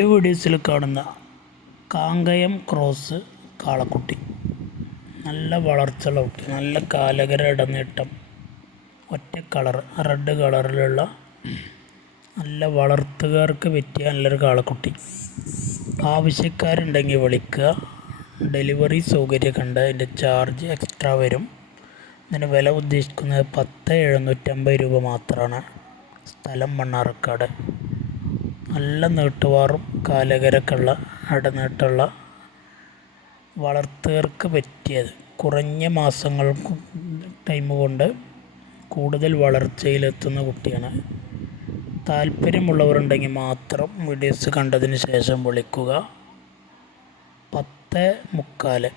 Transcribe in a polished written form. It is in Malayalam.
ഈ വീഡിയോസിൽ കാണുന്ന കാങ്കയം ക്രോസ് കാളക്കുട്ടി നല്ല വളർച്ചയുള്ള കുട്ടി, നല്ല കാലകര ഇടനീട്ടം, ഒറ്റ കളർ റെഡ് കളറിലുള്ള നല്ല വളർത്തുകാർക്ക് പറ്റിയ നല്ലൊരു കാളക്കുട്ടി. ആവശ്യക്കാരുണ്ടെങ്കിൽ വിളിക്കുക. ഡെലിവറി സൗകര്യമൊക്കെ ഉണ്ട്. അതിൻ്റെ ചാർജ് എക്സ്ട്രാ വരും. ഇതിന് വില ഉദ്ദേശിക്കുന്നത് 10,750 രൂപ മാത്രമാണ്. സ്ഥലം മണ്ണാർക്കാട്. നല്ല നീട്ടുവാറും കാലകരൊക്കെ ഉള്ള ഇടനീട്ടമുള്ള വളർത്തുകാർക്ക് പറ്റിയത്, കുറഞ്ഞ മാസങ്ങൾക്കും ടൈം കൊണ്ട് കൂടുതൽ വളർച്ചയിലെത്തുന്ന കുട്ടിയാണ്. താല്പര്യമുള്ളവരുണ്ടെങ്കിൽ മാത്രം വീഡിയോസ് കണ്ടതിന് ശേഷം വിളിക്കുക. 10:45